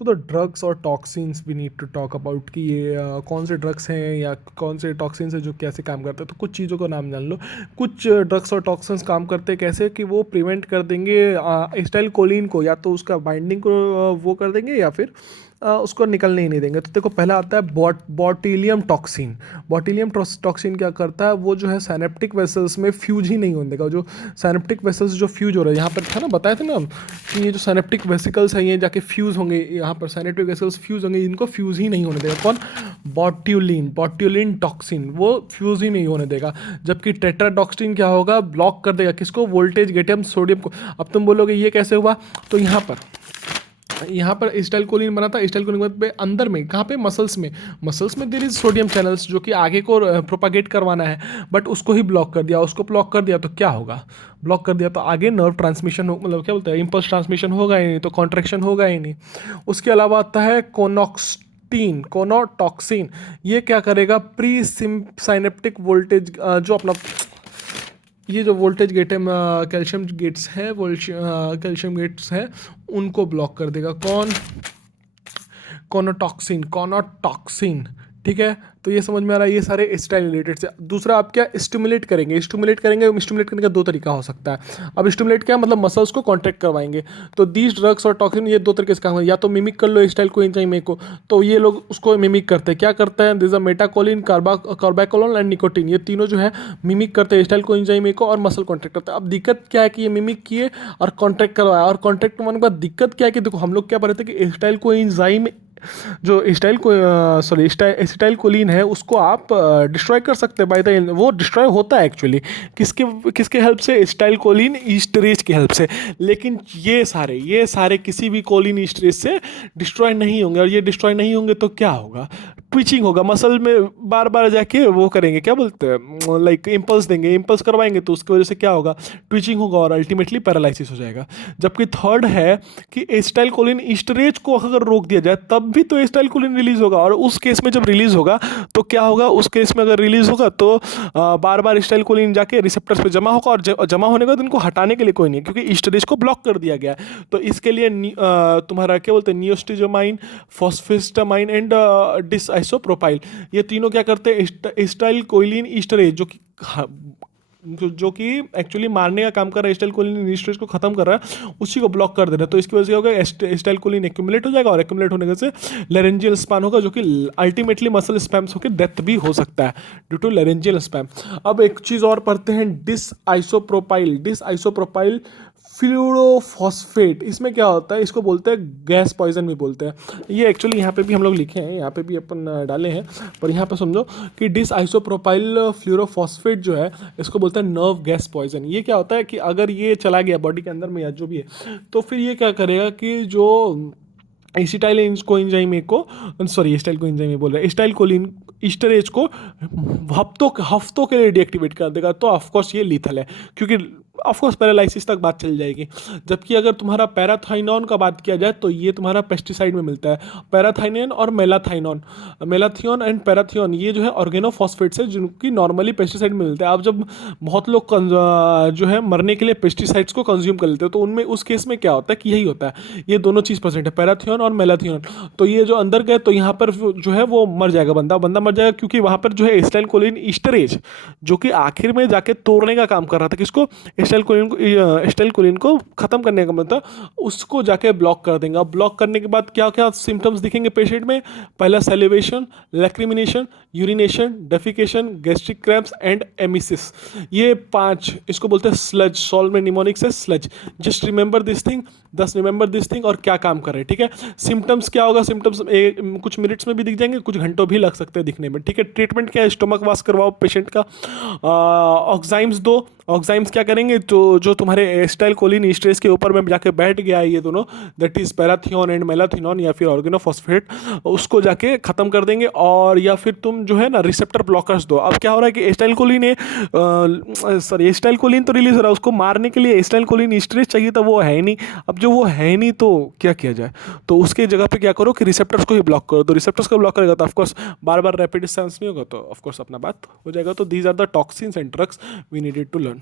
तो the drugs और toxins we need to talk about कि ये कौन से ड्रग्स हैं या कौन से टॉक्सिन्स हैं जो कैसे काम करते हैं। तो कुछ चीज़ों का नाम जान लो। कुछ ड्रग्स और टॉक्सिन्स काम करते हैं कैसे कि वो प्रिवेंट कर देंगे एसिटाइल कोलिन को, या तो उसका बाइंडिंग को वो कर देंगे या फिर उसको निकलने ही नहीं देंगे। तो देखो पहला आता है बॉटीलियम टॉक्सिन। बॉटीलियम टॉक्सिन क्या करता है, वो जो है साइनेप्टिक वेसल्स में फ्यूज ही नहीं होने देगा। जो साइनेप्टिक वेसल्स जो फ्यूज हो रहे हैं, यहाँ पर था ना, बताए थे ना हम कि ये जो साइनेप्टिक वेसिकल्स हैं ये जाके फ्यूज होंगे, यहाँ पर साइनेप्टिक वेसल्स फ्यूज होंगे, इनको फ्यूज ही नहीं होने देगा। कौन? बॉट्यूलिन टॉक्सिन, वो फ्यूज ही नहीं होने देगा। जबकि टेट्राडॉक्सिन क्या होगा, ब्लॉक कर देगा किसको? वोल्टेज गेटियम सोडियम को। अब तुम बोलोगे ये कैसे हुआ, तो यहाँ पर एसिटाइल कोलिन बना था। एसिटाइल कोलिन पे अंदर में कहाँ पे? मसल्स में देयर इज सोडियम चैनल्स जो कि आगे को प्रोपागेट करवाना है, बट उसको ही ब्लॉक कर दिया। उसको ब्लॉक कर दिया तो क्या होगा? ब्लॉक कर दिया तो आगे नर्व ट्रांसमिशन हो, मतलब क्या बोलते हैं, इम्पल्स ट्रांसमिशन होगा ही नहीं, तो कॉन्ट्रैक्शन होगा ही नहीं। उसके अलावा आता है कोनोटॉक्सिन। ये क्या करेगा? प्री साइनेप्टिक वोल्टेज जो अपना ये जो वोल्टेज गेट है, कैल्शियम गेट्स है, कैल्शियम गेट्स है, उनको ब्लॉक कर देगा। कौन? कॉनोटॉक्सिन। ठीक है, तो ये समझ में आ रहा है, ये सारे स्टाइल रिलेटेड से। दूसरा आप क्या स्टिमुलेट करेंगे? स्टिमुलेट करने का दो तरीका हो सकता है। अब स्टिमुलेट क्या मतलब मसल्स को कॉन्ट्रैक्ट करवाएंगे। तो दीज ड्रग्स और टॉक्सिन ये दो तरीके से काम है। या तो मिमिक कर लो स्टाइल को एंजाइम को, तो ये लोग उसको मिमिक करते हैं। क्या करते हैं? दिस अ मेटाकोलिन, कार्बाकोलोन एंड निकोटीन, ये तीनों जो है मिमिक करते हैं स्टाइल को एंजाइम को और मसल कॉन्ट्रैक्ट करते हैं। अब दिक्कत क्या है कि ये मिमिक किए और कॉन्ट्रैक्ट करवाया, और कॉन्ट्रैक्ट करवाने के बाद दिक्कत क्या है कि देखो हम लोग क्या पढ़े थे कि स्टाइल को एंजाइम जो acetyl co sorry acetyl choline है उसको आप डिस्ट्रॉय कर सकते हैं बाय द, वो डिस्ट्रॉय होता है एक्चुअली किसके किसके हेल्प से? एसिटाइल कोलिन ईस्टरेज की हेल्प से। लेकिन ये सारे किसी भी कोलिन ईस्टरेज से डिस्ट्रॉय नहीं होंगे, और ये डिस्ट्रॉय नहीं होंगे तो क्या होगा? ट्विचिंग होगा, मसल में बार बार जाके वो करेंगे, क्या बोलते हैं, लाइक इम्पल्स देंगे, इम्पल्स करवाएंगे, तो उसकी वजह से क्या होगा? ट्विचिंग होगा और अल्टीमेटली पैरालिसिस हो जाएगा। जबकि थर्ड है कि एसिटाइल कोलिन ईस्टरेज को अगर रोक दिया जाए तब भी तो एसिटाइल कोलिन रिलीज होगा, और उस केस में जब रिलीज होगा तो क्या होगा? उस केस में अगर रिलीज होगा तो बार बार एसिटाइल कोलिन जाके रिसेप्टर्स पे जमा होगा, और जमा होने के बाद इनको हटाने के लिए कोई नहीं है, क्योंकि ईस्टरेज को ब्लॉक कर दिया गया है। तो इसके लिए तुम्हारा क्या बोलते हैं, नियोस्टिजमाइन, फॉस्फेस्टामाइन एंड डिसआइसोप्रोपाइल, ये तीनों क्या करते हैं? एसिटाइल कोलिन ईस्टरेज जो कि एक्चुअली मारने का काम कर रहा है, एसिटाइल कोलिन ईस्टरेज को खत्म कर रहा है, उसी को ब्लॉक कर दे रहा है। तो इसकी वजह से क्या होगा? एसिटाइल कोलिन एक्यूमुलेट हो जाएगा, और एक्यूमुलेट होने से लेरेंजियल स्पैम होगा, जो कि अल्टीमेटली मसल स्पैम्स होकर डेथ भी हो सकता है ड्यू टू लेरेंजियल स्पैम। अब एक चीज़ और पढ़ते हैं, डिसआइसोप्रोपाइल फ्लूरोफॉस्फेट। इसमें क्या होता है? इसको बोलते हैं गैस पॉइजन भी बोलते हैं। ये एक्चुअली यहाँ पे भी हम लोग लिखे हैं, यहाँ पे भी अपन डाले हैं, पर यहाँ पे समझो कि डिस आइसोप्रोपाइल फ्लूरोफॉस्फेट जो है इसको बोलते हैं नर्व गैस पॉइजन। ये क्या होता है कि अगर ये चला गया बॉडी के अंदर में या जो भी है, तो फिर ये क्या करेगा कि जो एसिटाइल कोएंजाइम को, सॉरी एसिटाइल कोएंजाइम बोल रहे हैं, एसिटाइल कोलिन ईस्टरेज को हफ्तों के लिए डीएक्टिवेट कर देगा। तो ऑफकोर्स ये लीथल है, क्योंकि ऑफकोर्स पैरालिसिस तक बात चल जाएगी। जबकि अगर तुम्हारा पैराथाइनॉन का बात किया जाए तो ये तुम्हारा पेस्टिसाइड में मिलता है। पैराथाइनिन और मेलाथियन एंड पैराथियन, ये जो है ऑर्गेनोफॉस्फेट्स है जिनकी नॉर्मली पेस्टिसाइड में मिलता है। अब जब बहुत लोग जो है मरने के लिए पेस्टिसाइड्स को कंज्यूम कर लेते हैं, तो उनमें उस केस में क्या होता है कि यही होता है, ये दोनों चीज़ प्रेजेंट है, पैराथियन और मेलाथियन। तो ये जो अंदर गए तो यहाँ पर जो है वो मर जाएगा, बंदा मर जाएगा, क्योंकि वहाँ पर जो है एसिटाइल कोलिन ईस्टरेज जो कि आखिर में जाके तोड़ने का काम कर रहा था, किसको? एसिटाइल कोलिन को खत्म करने का मतलब, उसको जाके ब्लॉक कर देंगे। अब ब्लॉक करने के बाद क्या क्या सिम्टम्स दिखेंगे पेशेंट में? पहला salivation, lacrimation, urination, defecation, gastric cramps and emesis. ये 5, इसको बोलते हैं स्लज, सॉल्व में निमोनिक से sludge. Just remember this thing, remember this thing, और क्या काम कर रहे हैं, ठीक है? सिम्टम्स क्या होगा? सिम्टम्स कुछ मिनट्स में भी दिख जाएंगे, कुछ घंटों भी लग सकते हैं दिखने में, ठीक है? ट्रीटमेंट क्या है? स्टोमक वाश करवाओ पेशेंट का, ऑक्साइम्स दो। ऑक्साइम्स क्या करेंगे? तो जो तुम्हारे एसिटाइल कोलिन ईस्टरेज के ऊपर में जाके बैठ गया है ये दोनों, that is parathion and malathion या फिर ऑर्गेनोफॉस्फेट, उसको जाके खत्म कर देंगे। और या फिर तुम जो है ना रिसेप्टर ब्लॉकर्स दो। अब क्या हो रहा है कि एसिटाइल कोलिन एसिटाइल कोलिन तो रिलीज हो रहा है, उसको मारने के लिए एसिटाइल कोलिन ईस्टरेज चाहिए था, वो है ही नहीं। अब जो वो है नहीं तो क्या किया जाए? तो उसके जगह पे क्या करो कि रिसेप्टर्स को ही ब्लॉक करो। तो रिसेप्टर्स को ब्लॉक करेगा तो ऑफकोर्स बार बार रैपिड सेंस नहीं होगा, तो ऑफकोर्स अपना बात हो जाएगा। तो these are the toxins and drugs we needed to learn.